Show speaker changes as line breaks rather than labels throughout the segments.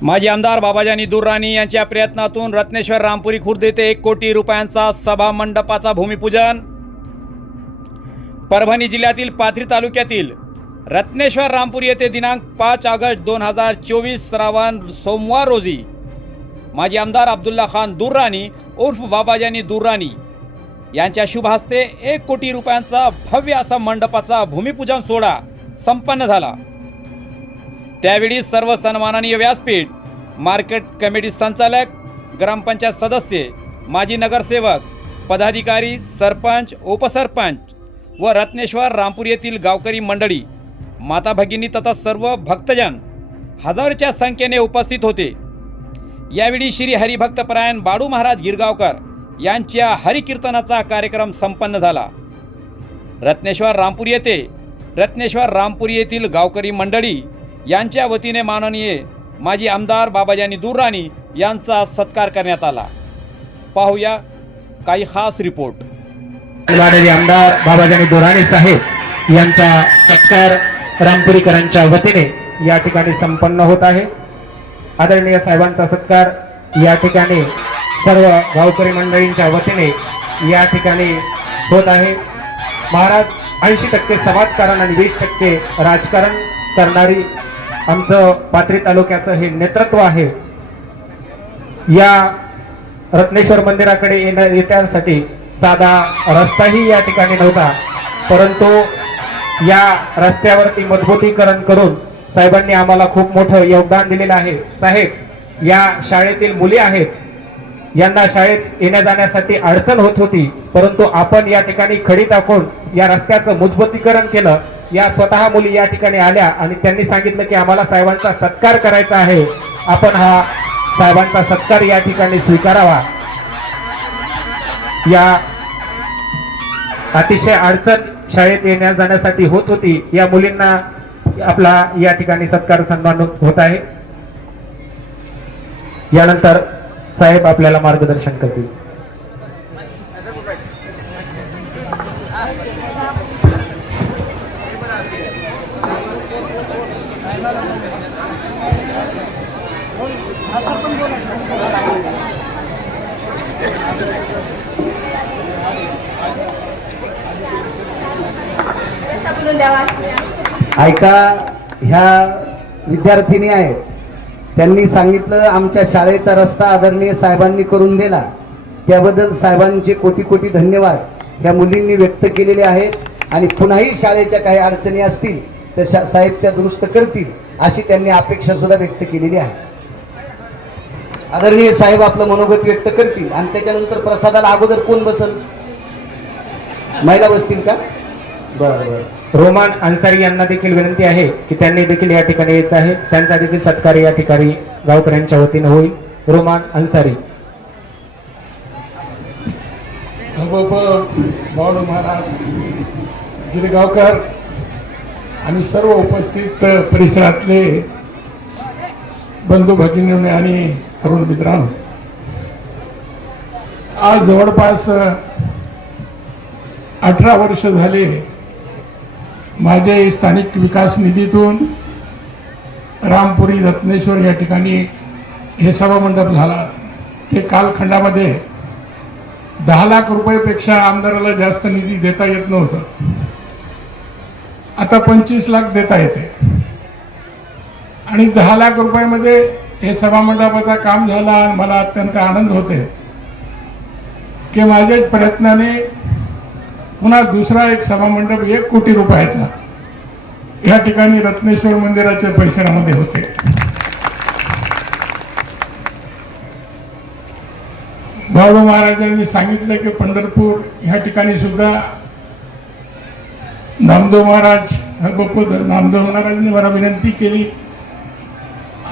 माजी आमदार बाबाजानी दुर्राणी यांच्या प्रयत्नातून रत्नेश्वर रामपुरी खुर्द येथे एक कोटी रुपयांचा सभा मंडपाचा भूमिपूजन. परभणी जिल्ह्यातील पाथरी तालुक्यातील रत्नेश्वर रामपुरी येथे दिनांक पाच ऑगस्ट दोन हजार चोवीस श्रावण सोमवार रोजी माजी आमदार अब्दुल्ला खान दुर्राणी उर्फ बाबाजानी दुर्राणी यांच्या शुभ हस्ते एक कोटी रुपयांचा भव्य असा मंडपाचा भूमिपूजन सोहळा संपन्न झाला. त्यावेळी सर्व सन्माननीय व्यासपीठ मार्केट कमिटी संचालक ग्रामपंचायत सदस्य माजी नगरसेवक पदाधिकारी सरपंच उपसरपंच व रत्नेश्वर रामपूर येथील गावकरी मंडळी माता भगिनी तथा सर्व भक्तजन हजारोच्या संख्येने उपस्थित होते. यावेळी श्री हरिभक्तपरायण बाळू महाराज गिरगावकर यांच्या हरिकीर्तनाचा कार्यक्रम संपन्न झाला. रत्नेश्वर रामपूर येथे रत्नेश्वर रामपूर येथील गावकरी मंडळी यांच्या वतीने माननीय माजी आमदार बाबाजानी दुर्राणी यांचा सत्कार करण्यात आला. पाहूया काही खास रिपोर्ट.
माननीय आमदार बाबाजानी दुराणी साहेब यांचा सत्कार रामपुरीकरांच्या वतीने या ठिकाणी संपन्न होत आहे. आदरणीय साहेबांचा सत्कार या ठिकाणी सर्व गावकरी मंडळींच्या वतीने या ठिकाणी होत आहे. महाराज ऐंशी टक्के समाजकारण आणि वीस टक्के राजकारण करणारी आमचं पाथरी तालुक्याचं हे नेतृत्व आहे. या रत्नेश्वर मंदिराकडे येण्या येण्यासाठी साधा रस्ताही या ठिकाणी नव्हता. परंतु या रस्त्यावरती मजबूतीकरण करून साहेबांनी आम्हाला खूप मोठं योगदान दिलेलं आहे. साहेब या शाळेतील मुली आहेत. यांना शाळेत येण्या जाण्यासाठी अडचण होत होती. परंतु आपण या ठिकाणी खडी टाकून या रस्त्याचं मजबूतीकरण केलं. या स्वतः मुली या ठिकाणी आल्या आणि त्यांनी सांगितलं की आम्हाला साहेबांचा सत्कार करायचा आहे. आपण हा साहेबांचा सत्कार या ठिकाणी स्वीकारावा. या अतिशय अडचण शाळेत येण्या जाण्यासाठी होत होती. या मुलींना आपला या ठिकाणी सत्कार सन्मान होत आहे. यानंतर साहेब आपल्याला मार्गदर्शन करतील.
ऐका ह्या विद्यार्थिनी आहेत. त्यांनी सांगितलं आमच्या शाळेचा रस्ता आदरणीय साहेबांनी करून दिला. त्याबद्दल साहेबांचे कोटी कोटी धन्यवाद. ह्या मुलींनी व्यक्त केलेले आहेत आणि पुन्हाही शाळेच्या काही अडचणी असतील तर शा- साहेब त्या दुरुस्त करतील अशी त्यांनी अपेक्षा सुद्धा व्यक्त केलेली आहे. आदरणीय साहेब आपलं मनोगत व्यक्त करतील आणि त्याच्यानंतर प्रसादाला अगोदर कोण बसल? महिला बसतील का?
रोमान अन्सारी यांना देखील विनंती आहे की त्यांनी देखील या ठिकाणी यायचं आहे. त्यांचा देखील सत्कार या ठिकाणी गावकऱ्यांच्या वतीने होईल. रोमान अन्सारी.
बाळू महाराज गिरगावकर आणि सर्व उपस्थित परिसरातले बंधू भगिनी आणि तरुण मित्रांनो आज जवळपास अठरा वर्ष झाले माझे स्थानिक विकास निधीतून रामपुरी रत्नेश्वर या ठिकाणी हे सभामंडप झाला. ते कालखंडामध्ये दहा लाख रुपयेपेक्षा आमदाराला जास्त निधी देता येत नव्हतं. आता पंचवीस लाख देता येते. आणि दहा लाख रुपयामध्ये हे सभामंडपाचं काम झाला आणि मला अत्यंत आनंद होते की माझ्या प्रयत्नाने पुन्हा दुसरा एक सभामंडप एक कोटी रुपयाचा. या ठिकाणी रत्नेश्वर मंदिराच्या परिसरामध्ये होते. बाळू महाराजांनी सांगितलं की पंढरपूर ह्या ठिकाणी सुद्धा नामदेव महाराज बपूद नामदेव महाराजांनी मला विनंती केली.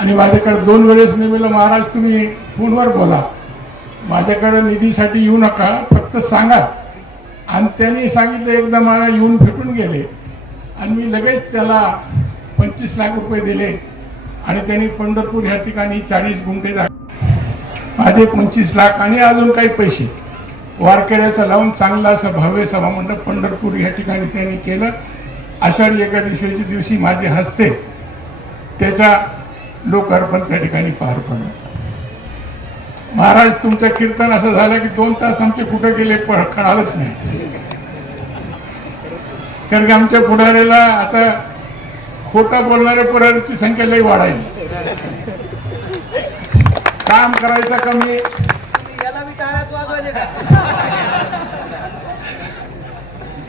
आणि माझ्याकडे दोन वेळेस मी म्हणलं महाराज तुम्ही फोनवर बोला. माझ्याकडे निधीसाठी येऊ नका फक्त सांगा. आणि त्यांनी सांगितलं एकदा मला येऊन भेटून गेले. आणि मी लगेच त्याला पंचवीस लाख रुपये दिले. आणि त्यांनी पंढरपूर ह्या ठिकाणी चाळीस गुंठे झाले माझे पंचवीस लाख आणि अजून काही पैसे. वारकऱ्याचं लावून चांगला असं भव्य सभामंडप पंढरपूर या ठिकाणी त्यांनी केलं. आषाढी एकादशीच्या दिवशी माझे हस्ते त्याच्या लोकार्पण त्या ठिकाणी पार पडलं. महाराज तुमचं कीर्तन असं झालं की दोन तास आमचे कुठे गेले? कळालंच नाही. कारण की आमच्या पुढाऱ्याला आता खोटा बोलणाऱ्या पुढाऱ्याची संख्या लई वाढायली. काम करायचं कमी.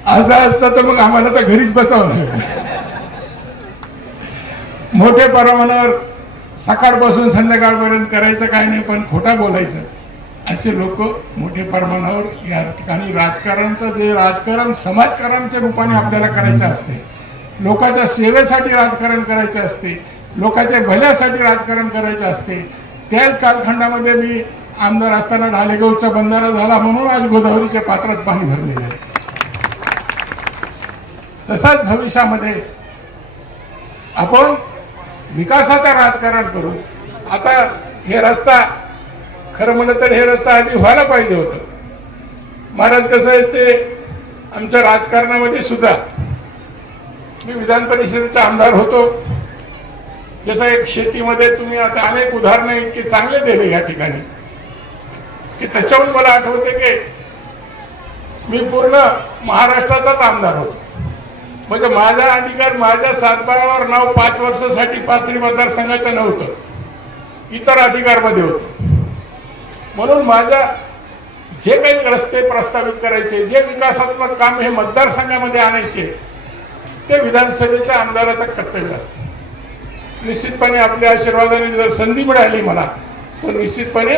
असं असतं तर मग आम्हाला तर घरीच बसावं लागेल मोठ्या प्रमाणावर सकाळपासून संध्याकाळपर्यंत करायचं काय नाही पण खोटा बोलायचं. असे लोक मोठ्या प्रमाणावर या ठिकाणी राजकारणचं जे राजकारण समाजकारणाच्या रूपाने आपल्याला करायचं असते. लोकांच्या सेवेसाठी राजकारण करायचे असते. लोकांच्या भल्यासाठी राजकारण करायचे असते. त्याच कालखंडामध्ये मी आमदार असताना ढालेगावचा बंधारा झाला म्हणून आज गोदावरीच्या पात्रात पाणी भरलेलं आहे. तसाच भविष्यामध्ये आपण विकासाचं राजकारण करू आता हे रस्ता खरं म्हणलं तर हे रस्ता आधी व्हायला पाहिजे होतं. महाराज कसं आहे ते आमच्या राजकारणामध्ये सुद्धा मी विधान परिषदेचा आमदार होतो. जसं एक शेतीमध्ये तुम्ही आता अनेक उदाहरणं इतके चांगले दिले या ठिकाणी की त्याच्याहून मला आठवते की मी पूर्ण महाराष्ट्राचाच आमदार होतो. म्हणजे माझा अधिकार माझ्या सातबारावर नाव पाच वर्षासाठी पाथरी मतदारसंघाचं नव्हतं. इतर अधिकारमध्ये होतं. म्हणून माझ्या जे काही रस्ते प्रस्तावित करायचे जे विकासात्मक काम हे मतदारसंघामध्ये आणायचे ते विधानसभेच्या आमदाराचं कर्तव्य असतं. निश्चितपणे आपल्या आशीर्वादाने जर संधी मिळाली मला तर निश्चितपणे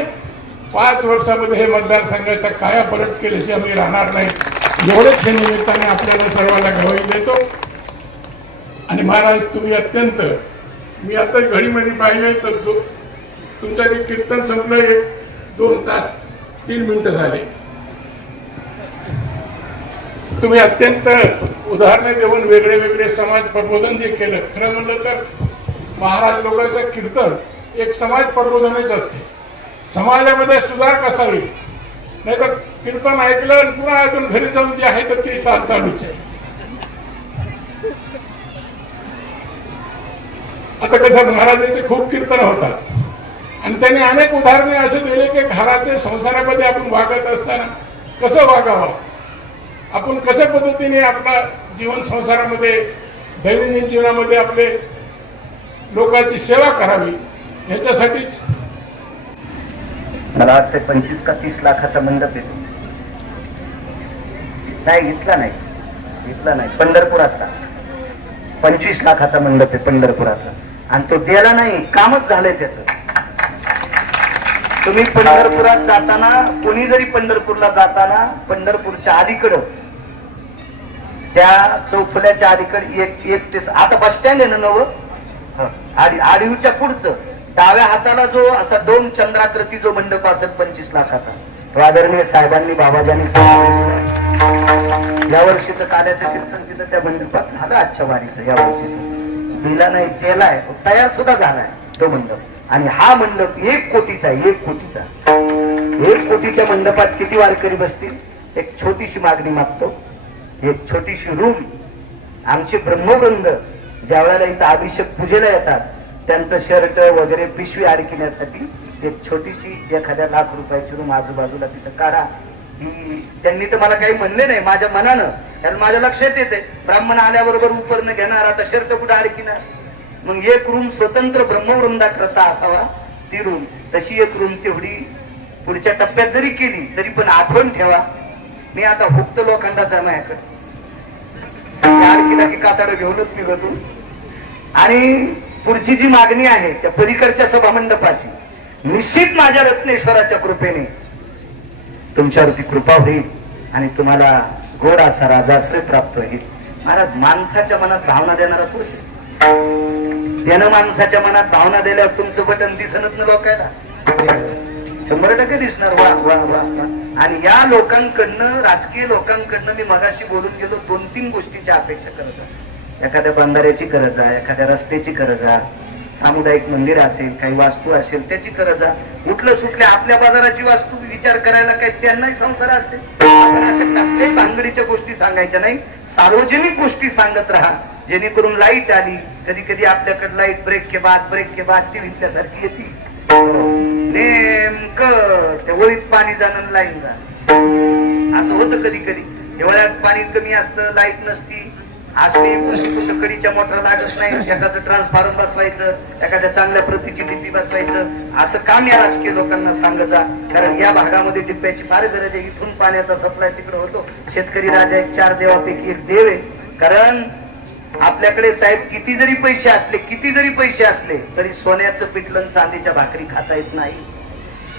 पाच वर्षामध्ये हे मतदारसंघाच्या काया पलट केल्याशिवाय आम्ही राहणार नाही. एवढेच हे निमित्ताने आपल्याला सर्वांना गवाही देतो आणि महाराज तुम्ही अत्यंत मी आता घडीमध्ये पाहिले तर दो तुमचं जे कीर्तन संपलं एक दोन तास तीन मिनिटं झाले. तुम्ही अत्यंत उदाहरणे देऊन वेगळे वेगळे समाज प्रबोधन जे केलं खरं म्हणलं तर महाराज लोकांचं कीर्तन एक समाज प्रबोधनच असते. समाजामध्ये सुधार कसा होईल? नाही तर कीर्तन ऐकलं आणि पुन्हा अजून घरी जाऊन जे आहे तर ते चाल चालूच आहे. आता कसं महाराजांचे खूप कीर्तन होतात. आणि त्यांनी अनेक उदाहरणे असे दिले की घराचे संसारामध्ये आपण वागत असताना कसं वागावं? आपण कशा पद्धतीने आपला जीवन संसारामध्ये दैनंदिन जीवनामध्ये आपले लोकांची सेवा करावी? ह्याच्यासाठीच
मला वाटतं पंचवीस का तीस लाखाचा मंडप आहे नाही घेतला नाही. घेतला नाही. पंढरपुरातला. पंचवीस लाखाचा मंडप आहे पंढरपुरातला. आणि तो द्यायला नाही. कामच झालंय त्याच. तुम्ही पंढरपुरात जाताना कोणी जरी पंढरपूरला जाताना पंढरपूरच्या अलीकडं त्या चौफुल्याच्या अलीकडे एक एक ते आता बस स्टँड आहे ना नवं. आडी आडीवच्या पुढचं. डाव्या हाताला जो असा दोन चंद्राकृती जो मंडप असेल पंचवीस लाखाचा तो आदरणीय साहेबांनी बाबाजांनी सांगितलं या वर्षीचं काल्याचं कीर्तन तिथं त्या मंडपात झालं आजच्या वारीचं या वर्षीचं. दिला नाही तेला आहे तयार सुद्धा झालाय तो मंडप. आणि हा मंडप एक कोटीचा एक कोटीचा. एक कोटीच्या मंडपात किती वारकरी बसतील? एक छोटीशी मागणी मागतो. एक छोटीशी रूम आमचे ब्रह्मगंध ज्या वेळेला इथं अभिषेक पूजेला येतात त्यांचं शर्ट वगैरे पिशवी अडकिण्यासाठी एक छोटीशी एखाद्या लाख रुपयाची रूम आजूबाजूला तिथं काढा. ही त्यांनी तर मला काही म्हणले नाही माझ्या मनानं. कारण माझ्या लक्षात येते ब्राह्मण आल्याबरोबर उपरनं घेणार आता शर्ट कुठं अडकिणार? मग एक रूम स्वतंत्र ब्रह्मवृंदाकरता असावा ती रूम तशी एक रूम तेवढी पुढच्या टप्प्यात जरी केली तरी पण आठवण ठेवा. मी आता हुक्त लोखंडाचा आहे माझ्याकडे. चार किला की कातड घेऊनच निघतो. आणि पुढची जी मागणी आहे त्या पलीकडच्या सभा मंडपाची निश्चित माझ्या रत्नेश्वराच्या कृपेने तुमच्यावरती कृपा होईल आणि तुम्हाला गोड असा राजाश्रय प्राप्त होईल. महाराज माणसाच्या मनात भावना देणारा पुरुष आहे. त्यानं माणसाच्या मनात भावना दिल्यावर तुमचं बटन दिसणच ना लोकायला. शंभर टक्के दिसणार वा वा वा आणि या लोकांकडनं राजकीय लोकांकडनं मी मगाशी बोलून गेलो दोन तीन गोष्टीची अपेक्षा करत असतो एखाद्या बंधाऱ्याची गरज आहे एखाद्या रस्त्याची गरज आहे सामुदायिक मंदिर असेल काही वास्तू असेल त्याची गरज आहे उठलं सुटले आपल्या बाजाराची वास्तू विचार करायला काही त्यांनाही संसार असते. कसल्याही भानगडीच्या गोष्टी सांगायच्या नाही. सार्वजनिक गोष्टी सांगत राहा. जेणेकरून लाइट आली. कधी कधी आपल्याकडे लाइट ब्रेक के बाद ब्रेक के बाद ती विकल्यासारखी येते. नेमक त्या वळीत पाणी जाणं लाईन जा असं होतं कधी कधी हिवाळ्यात पाणी कमी असतं लाइट नसती. आज कुठं कडीच्या मोटर लागत नाही. एखादं ट्रान्सफॉर्म बसवायचं एखाद्या चांगल्या प्रतीची डिप्पी बसवायचं. असं काम या राजकीय लोकांना सांगत जा. कारण या भागामध्ये डिप्प्याची फार गरज आहे. इथून पाण्याचा सप्लाय तिकडे होतो. शेतकरी राजा एक चार देवापैकी एक देव आहे. कारण आपल्याकडे साहेब किती जरी पैसे असले किती जरी पैसे असले तरी सोन्याचं पिठलं चांदीच्या भाकरी खाता येत नाही.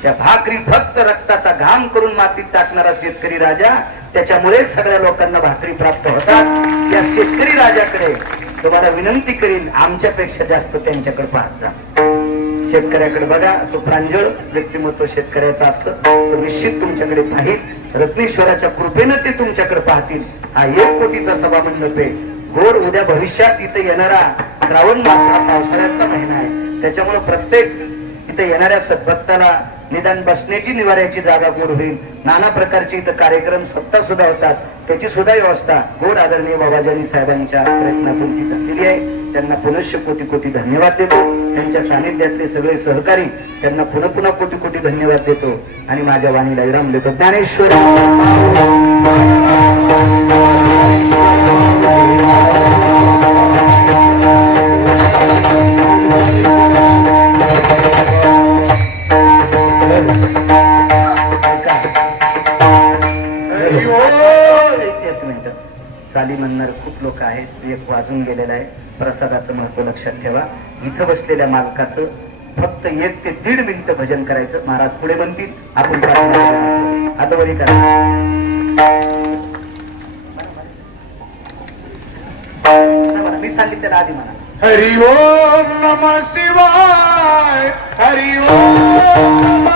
त्या भाकरी फक्त रक्ताचा घाम करून मातीत टाकणारा शेतकरी राजा त्याच्यामुळे सगळ्या लोकांना भाकरी प्राप्त होतात. त्या शेतकरी राजाकडे तुम्हाला विनंती करीन आमच्यापेक्षा जास्त त्यांच्याकडे पाहत जा. शेतकऱ्याकडे बघा तो प्रांजळ व्यक्तिमत्व शेतकऱ्याचं असतं तो निश्चित तुमच्याकडे पाहिल. रत्नेश्वराच्या कृपेनं ते तुमच्याकडे पाहतील. हा एक कोटीचा सभामंडप आहे. गोड उद्या भविष्यात इथे येणारा श्रावण मास हा पावसाळ्यातला महिना आहे. त्याच्यामुळे प्रत्येक इथे येणाऱ्या सद्भक्ताला निदान बसण्याची निवाऱ्याची जागा गोड होईल? नाना प्रकारचे इथं कार्यक्रम सत्ता सुद्धा होतात. त्याची सुद्धा व्यवस्था गोड आदरणीय बाबाजानी साहेबांच्या प्रयत्नातून ती झालेली आहे. त्यांना पुनश्च कोटी कोटी धन्यवाद देतो. त्यांच्या सानिध्यातले सगळे सहकारी त्यांना पुन्हा पुन्हा कोटी कोटी धन्यवाद देतो. आणि माझ्या वाणीला विराम देतो. ज्ञानेश्वर. प्रसादाचं महत्त्व लक्षात ठेवा. इथं बसलेल्या मालकाचं फक्त एक ते दीड मिनिट भजन करायचं. महाराज पुढे म्हणतील आपण आदवरी करा. मी सांगितलेलं आधी मला
हरि ओम नम शिवाय हरि ओम